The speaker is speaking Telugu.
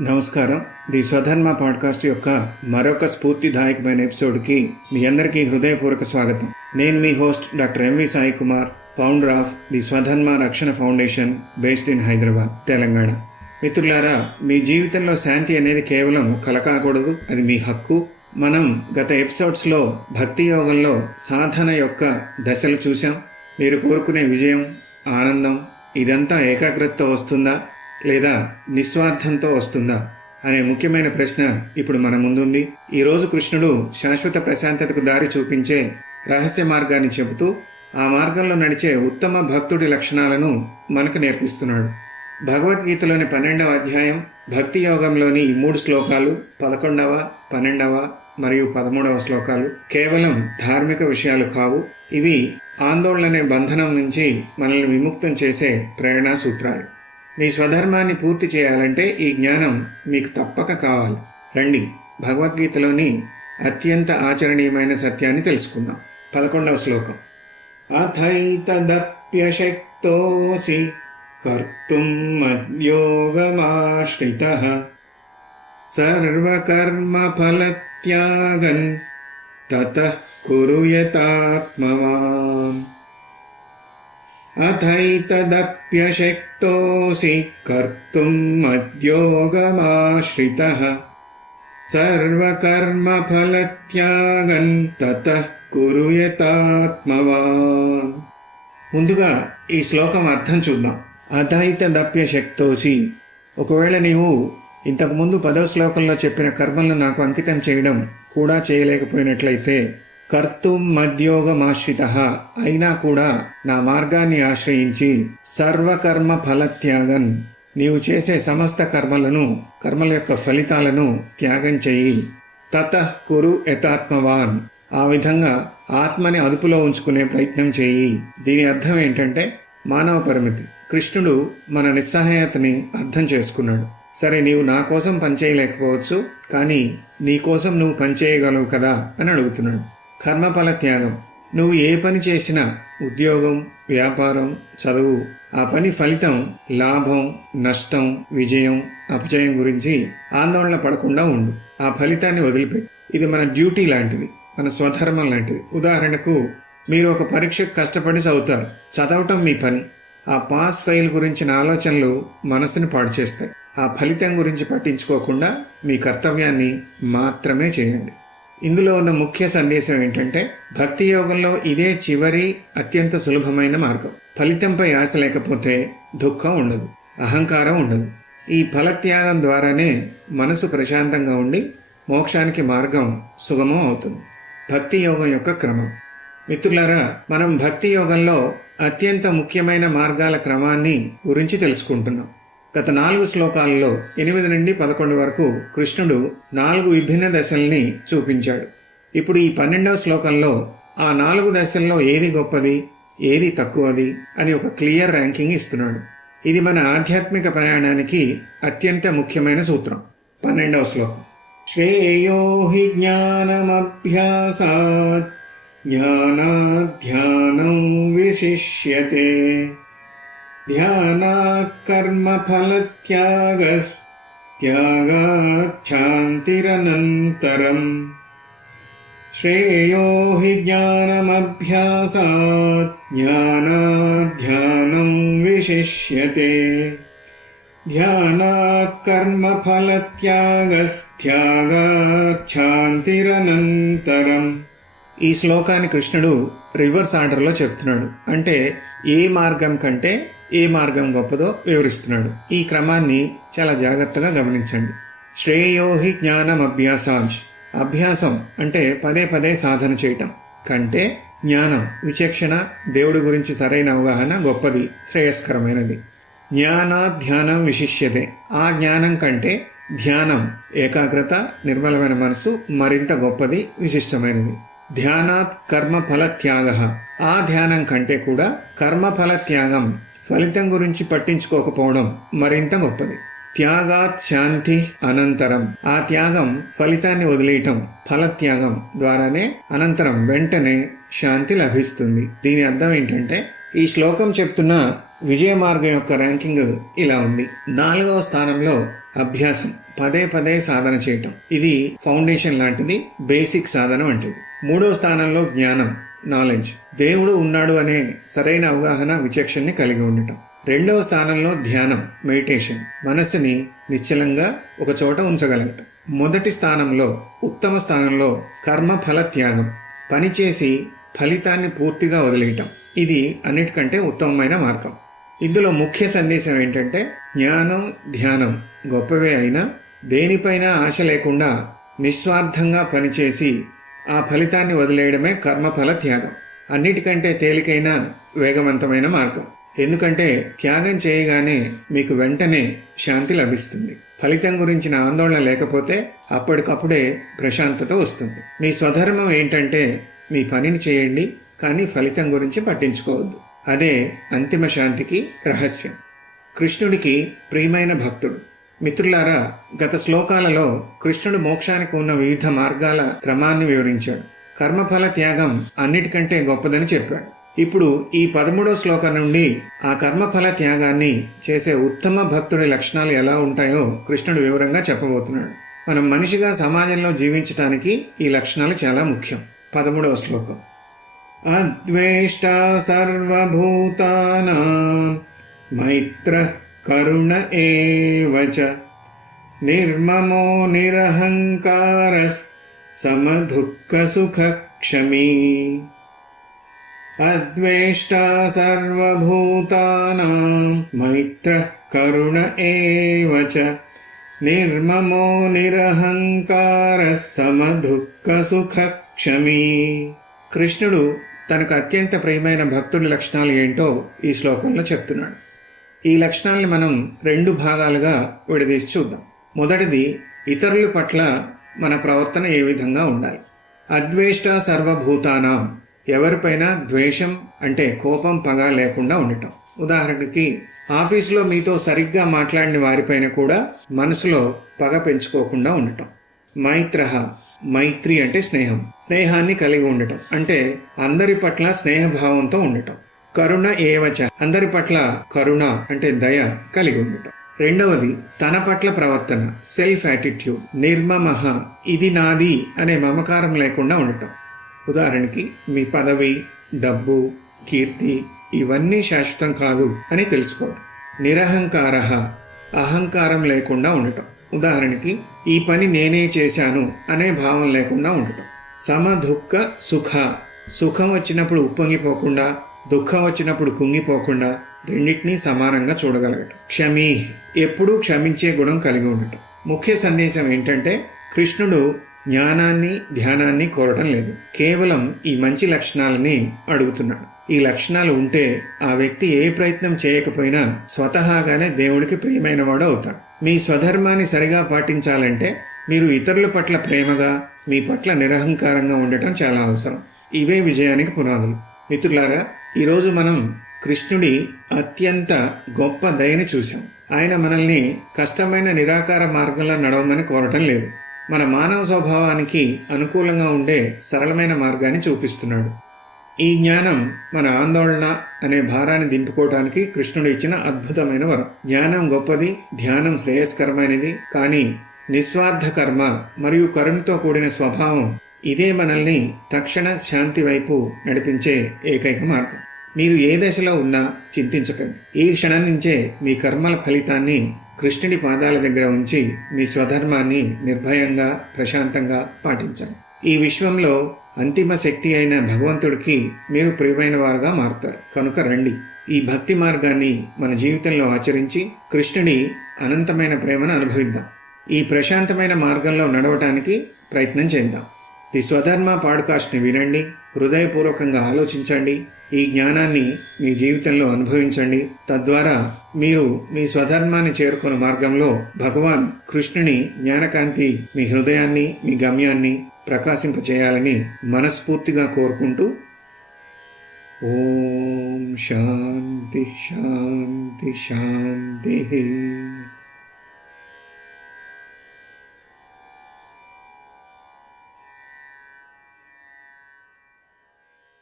నమస్కారం. ది స్వధర్మ పాడ్కాస్ట్ యొక్క మరొక స్ఫూర్తిదాయకమైన ఎపిసోడ్కి మీ అందరికీ హృదయపూర్వక స్వాగతం. నేను మీ host doctor MV Sai Kumar founder of the Swadharma Rakshana foundation based in Hyderabad Telangana. మిత్రులారా మీ జీవితంలో శాంతి అనేది కేవలం కల కాకూడదు అది మీ హక్కు. మనం గత ఎపిసోడ్స్లో భక్తి యోగంలో సాధన యొక్క దశలు చూసాం మీరు కోరుకునే విజయం ఆనందం ఇదంతా ఏకాగ్రతతో వస్తుందా? లేదా నిస్వార్థంతో వస్తుందా అనే ముఖ్యమైన ప్రశ్న ఇప్పుడు మన ముందుంది. ఈ రోజు కృష్ణుడు శాశ్వత ప్రశాంతతకు దారి చూపించే రహస్య మార్గాన్ని చెబుతూ ఆ మార్గంలో నడిచే ఉత్తమ భక్తుడి లక్షణాలను మనకు నేర్పిస్తున్నాడు. భగవద్గీతలోని పన్నెండవ అధ్యాయం భక్తి యోగంలోని ఈ మూడు శ్లోకాలు పదకొండవ పన్నెండవ మరియు పదమూడవ శ్లోకాలు కేవలం ధార్మిక విషయాలు కావు. ఇవి ఆందోళన అనే బంధనం నుంచి మనల్ని విముక్తం చేసే ప్రేరణా సూత్రాలు మీ స్వధర్మాన్ని పూర్తి చేయాలంటే ఈ జ్ఞానం మీకు తప్పక కావాలి. రండి భగవద్గీతలోని అత్యంత ఆచరణీయమైన సత్యాన్ని తెలుసుకుందాం. పదకొండవ శ్లోకం. అథైతదప్యశక్తోసి కర్తుం మద్యోగమాశ్రిత సర్వకర్మఫలత్యాగన్ తత కురు యతాత్మవాన్ अथैतदप्यशक्तोऽसि कर्तुम् मद्योगमाश्रितः సర్వకర్మఫలత్యాగన్ తతః కురు యతాత్మవాన్ ముందుగా ఈ శ్లోకం అర్థం చూద్దాం అధైత దప్య శక్తోసి ఒకవేళ నీవు ఇంతకు ముందు పదవ శ్లోకంలో చెప్పిన కర్మలను నాకు అంకితం చేయడం కూడా చేయలేకపోయినట్లయితే కర్తుం మద్యోగమాశ్రిత. అయినా కూడా నా మార్గాన్ని ఆశ్రయించి సర్వకర్మ ఫలత్యాగన్ నీవు చేసే సమస్త కర్మలను కర్మల యొక్క ఫలితాలను త్యాగం చెయ్యి తత కురు యథాత్మవాన్. ఆ విధంగా ఆత్మని అదుపులో ఉంచుకునే ప్రయత్నం చేయి. దీని అర్థం ఏంటంటే మానవ పరిమితి. కృష్ణుడు మన నిస్సహాయతని అర్థం చేసుకున్నాడు. సరే నీవు నా కోసం పనిచేయలేకపోవచ్చు కానీ నీ కోసం నువ్వు పనిచేయగలవు కదా అని అడుగుతున్నాడు. కర్మఫల త్యాగం. నువ్వు ఏ పని చేసినా ఉద్యోగం వ్యాపారం చదువు ఆ పని ఫలితం లాభం నష్టం విజయం అపజయం గురించి ఆందోళన పడకుండా ఉండు. ఆ ఫలితాన్ని వదిలిపెట్టు. ఇది మన డ్యూటీ లాంటిది మన స్వధర్మం లాంటిది. ఉదాహరణకు మీరు ఒక పరీక్షకు కష్టపడి చదువుతారు. చదవటం మీ పని. ఆ పాస్ ఫెయిల్ గురించిన ఆలోచనలు మనసుని పాడు చేస్తాయి ఆ ఫలితం గురించి పట్టించుకోకుండా మీ కర్తవ్యాన్ని మాత్రమే చేయండి. ఇందులో ఉన్న ముఖ్య సందేశం ఏంటంటే భక్తి యోగంలో ఇదే చివరి అత్యంత సులభమైన మార్గం. ఫలితంపై ఆశ లేకపోతే దుఃఖం ఉండదు అహంకారం ఉండదు. ఈ ఫలత్యాగం ద్వారానే మనసు ప్రశాంతంగా ఉండి మోక్షానికి మార్గం సుగమం అవుతుంది. భక్తి యోగం యొక్క క్రమం. మిత్రులారా మనం భక్తి యోగంలో అత్యంత ముఖ్యమైన మార్గాల క్రమాన్ని గురించి తెలుసుకుంటున్నాం. గత నాలుగు శ్లోకాలలో ఎనిమిది నుండి పదకొండు వరకు కృష్ణుడు నాలుగు విభిన్న దశల్ని చూపించాడు. ఇప్పుడు ఈ పన్నెండవ శ్లోకంలో ఆ నాలుగు దశల్లో ఏది గొప్పది ఏది తక్కువది అని ఒక క్లియర్ ర్యాంకింగ్ ఇస్తున్నాడు. ఇది మన ఆధ్యాత్మిక ప్రయాణానికి అత్యంత ముఖ్యమైన సూత్రం. పన్నెండవ శ్లోకం. శ్రేయో హి జ్ఞానమభ్యాసాత్ జ్ఞానాధ్యానం విశిష్యతే. ध्यानात् कर्मफलत्यागस्त्यागाच्छान्तिरनन्तरम् श्रेयो हि ज्ञानमभ्यासात् ज्ञानाध्यानं विशिष्यते ध्यानात् कर्मफलत्यागस्त्यागाच्छान्तिरनन्तरम् ఈ శ్లోకాన్ని కృష్ణుడు రివర్స్ ఆర్డర్లో చెప్తున్నాడు అంటే ఏ మార్గం కంటే ఏ మార్గం గొప్పదో వివరిస్తున్నాడు. ఈ క్రమాన్ని చాలా జాగ్రత్తగా గమనించండి. శ్రేయోహి జ్ఞానం అభ్యాసాంచ్ అభ్యాసం అంటే పదే పదే సాధన చేయటం. కంటే జ్ఞానం విచక్షణ దేవుడి గురించి సరైన అవగాహన గొప్పది శ్రేయస్కరమైనది. జ్ఞాన ధ్యానం విశిష్యతే. ఆ జ్ఞానం కంటే ధ్యానం ఏకాగ్రత నిర్మలమైన మనసు మరింత గొప్పది విశిష్టమైనది. ధ్యానాత్ కర్మఫల త్యాగ ఆ ధ్యానం కంటే కూడా కర్మఫల త్యాగం ఫలితం గురించి పట్టించుకోకపోవడం మరింత గొప్పది. త్యాగాత్ శాంతి అనంతరం. ఆ త్యాగం ఫలితాన్ని వదిలేయటం ఫలత్యాగం ద్వారానే అనంతరం వెంటనే శాంతి లభిస్తుంది. దీని అర్థం ఏంటంటే ఈ శ్లోకం చెప్తున్న విజయ మార్గం యొక్క ర్యాంకింగ్ ఇలా ఉంది. నాలుగవ స్థానంలో అభ్యాసం పదే పదే సాధన చేయటం. ఇది ఫౌండేషన్ లాంటిది బేసిక్ సాధన వంటిది. మూడవ స్థానంలో జ్ఞానం నాలెడ్జ్. దేవుడు ఉన్నాడు అనే సరైన అవగాహన విచక్షణని కలిగి ఉండటం. రెండవ స్థానంలో ధ్యానం మెడిటేషన్. మనస్సుని నిశ్చలంగా ఒక చోట ఉంచగలగటం. మొదటి స్థానంలో ఉత్తమ స్థానంలో కర్మ ఫల త్యాగం. పనిచేసి ఫలితాన్ని పూర్తిగా వదిలేయటం. ఇది అన్నిటికంటే ఉత్తమమైన మార్గం. ఇందులో ముఖ్య సందేశం ఏంటంటే జ్ఞానం ధ్యానం గొప్పవే అయినా దేనిపైన ఆశ లేకుండా నిస్వార్థంగా పనిచేసి ఆ ఫలితాన్ని వదిలేయడమే కర్మఫల త్యాగం. అన్నిటికంటే తేలికైన వేగవంతమైన మార్గం. ఎందుకంటే త్యాగం చేయగానే మీకు వెంటనే శాంతి లభిస్తుంది. ఫలితం గురించిన ఆందోళన లేకపోతే అప్పటికప్పుడే ప్రశాంతత వస్తుంది. మీ స్వధర్మం ఏంటంటే మీ పనిని చేయండి కానీ ఫలితం గురించి పట్టించుకోవద్దు. అదే అంతిమ శాంతికి రహస్యం. కృష్ణుడికి ప్రియమైన భక్తుడు. మిత్రులారా గత శ్లోకాలలో కృష్ణుడు మోక్షానికి ఉన్న వివిధ మార్గాల క్రమాన్ని వివరించాడు. కర్మఫల త్యాగం అన్నిటికంటే గొప్పదని చెప్పాడు. ఇప్పుడు ఈ పదమూడో శ్లోకం నుండి ఆ కర్మఫల త్యాగాన్ని చేసే ఉత్తమ భక్తుడి లక్షణాలు ఎలా ఉంటాయో కృష్ణుడు వివరంగా చెప్పబోతున్నాడు. మనం మనిషిగా సమాజంలో జీవించటానికి ఈ లక్షణాలు చాలా ముఖ్యం. పదమూడవ శ్లోకం. అద్వేష్ట సర్వభూతానా మైత్ర కరుణ ఏవ నిర్మమో నిరహంకారస్ సమదుఃఖ సుఖ క్షమీ అద్వేష్ట సర్వభూతానాం మైత్ర కరుణ ఏవ నిర్మమో నిరహంకారస్ సమదుఃఖ సుఖ క్షమీ కృష్ణుడు తనకు అత్యంత ప్రియమైన భక్తుడి లక్షణాలు ఏంటో ఈ శ్లోకంలో చెప్తున్నాడు. ఈ లక్షణాలను మనం రెండు భాగాలుగా విడదీసి చూద్దాం. మొదటిది ఇతరుల పట్ల మన ప్రవర్తన ఏ విధంగా ఉండాలి? అద్వేష్ట సర్వభూతానాం. ఎవరిపైన ద్వేషం అంటే కోపం పగ లేకుండా ఉండటం. ఉదాహరణకి ఆఫీసులో మీతో సరిగ్గా మాట్లాడిన వారిపైన కూడా మనసులో పగ పెంచుకోకుండా ఉండటం. మైత్ర మైత్రి అంటే స్నేహం. స్నేహాన్ని కలిగి ఉండటం. అంటే అందరి పట్ల స్నేహభావంతో ఉండటం. కరుణ ఏవచ? అందరి పట్ల కరుణ అంటే దయ కలిగి ఉండటం. రెండవది తన పట్ల ప్రవర్తన సెల్ఫ్ యాటిట్యూడ్ నిర్మమహ ఇది నాది అనే మమకారం లేకుండా ఉండటం. ఉదాహరణకి మీ పదవి డబ్బు కీర్తి ఇవన్నీ శాశ్వతం కాదు అని తెలుసుకోవడం. నిరహంకార అహంకారం లేకుండా ఉండటం. ఉదాహరణకి ఈ పని నేనే చేశాను అనే భావం లేకుండా ఉండటం. సమదుఃఖ సుఖ సుఖం వచ్చినప్పుడు ఉప్పొంగిపోకుండా దుఃఖం వచ్చినప్పుడు కుంగిపోకుండా రెండింటినీ సమానంగా చూడగలగటం. క్షమీ ఎప్పుడూ క్షమించే గుణం కలిగి ఉండటం. ముఖ్య సందేశం ఏంటంటే కృష్ణుడు జ్ఞానాన్ని ధ్యానాన్ని కోరటం లేదు. కేవలం ఈ మంచి లక్షణాలని అడుగుతున్నాడు. ఈ లక్షణాలు ఉంటే ఆ వ్యక్తి ఏ ప్రయత్నం చేయకపోయినా స్వతహాగానే దేవుడికి ప్రియమైన వాడు అవుతాడు. మీ స్వధర్మాన్ని సరిగా పాటించాలంటే మీరు ఇతరుల పట్ల ప్రేమగా మీ పట్ల నిరహంకారంగా ఉండటం చాలా అవసరం. ఇవే విజయానికి పునాదులు. మిత్రులారా ఈరోజు మనం కృష్ణుడి అత్యంత గొప్ప దయని చూశాం. ఆయన మనల్ని కష్టమైన నిరాకార మార్గంలో నడవమని కోరటం లేదు. మన మానవ స్వభావానికి అనుకూలంగా ఉండే సరళమైన మార్గాన్ని చూపిస్తున్నాడు. ఈ జ్ఞానం మన ఆందోళన అనే భారాన్ని దింపుకోవటానికి కృష్ణుడు ఇచ్చిన అద్భుతమైన వరం. జ్ఞానం గొప్పది ధ్యానం శ్రేయస్కరమైనది కానీ నిస్వార్థ కర్మ మరియు కరుణతో కూడిన స్వభావం ఇదే మనల్ని తక్షణ శాంతి వైపు నడిపించే ఏకైక మార్గం. మీరు ఏ దశలో ఉన్నా చింతించకండి. ఈ క్షణం నుంచే మీ కర్మల ఫలితాన్ని కృష్ణుడి పాదాల దగ్గర ఉంచి మీ స్వధర్మాన్ని నిర్భయంగా ప్రశాంతంగా పాటించండి. ఈ విశ్వంలో అంతిమ శక్తి అయిన భగవంతుడికి మీరు ప్రియమైన వారుగా మారుతారు. కనుక రండి. ఈ భక్తి మార్గాన్ని మన జీవితంలో ఆచరించి కృష్ణుడి అనంతమైన ప్రేమను అనుభవిద్దాం. ఈ ప్రశాంతమైన మార్గంలో నడవటానికి ప్రయత్నం చేద్దాం. ది స్వధర్మ పాడ్కాస్ట్ని వినండి హృదయపూర్వకంగా ఆలోచించండి ఈ జ్ఞానాన్ని మీ జీవితంలో అనుభవించండి. తద్వారా మీరు మీ స్వధర్మాన్ని చేరుకున్న మార్గంలో భగవాన్ కృష్ణుని జ్ఞానకాంతి మీ హృదయాన్ని మీ గమ్యాన్ని ప్రకాశింపచేయాలని మనస్ఫూర్తిగా కోరుకుంటూ ఓం శాంతి శాంతి శాంతి.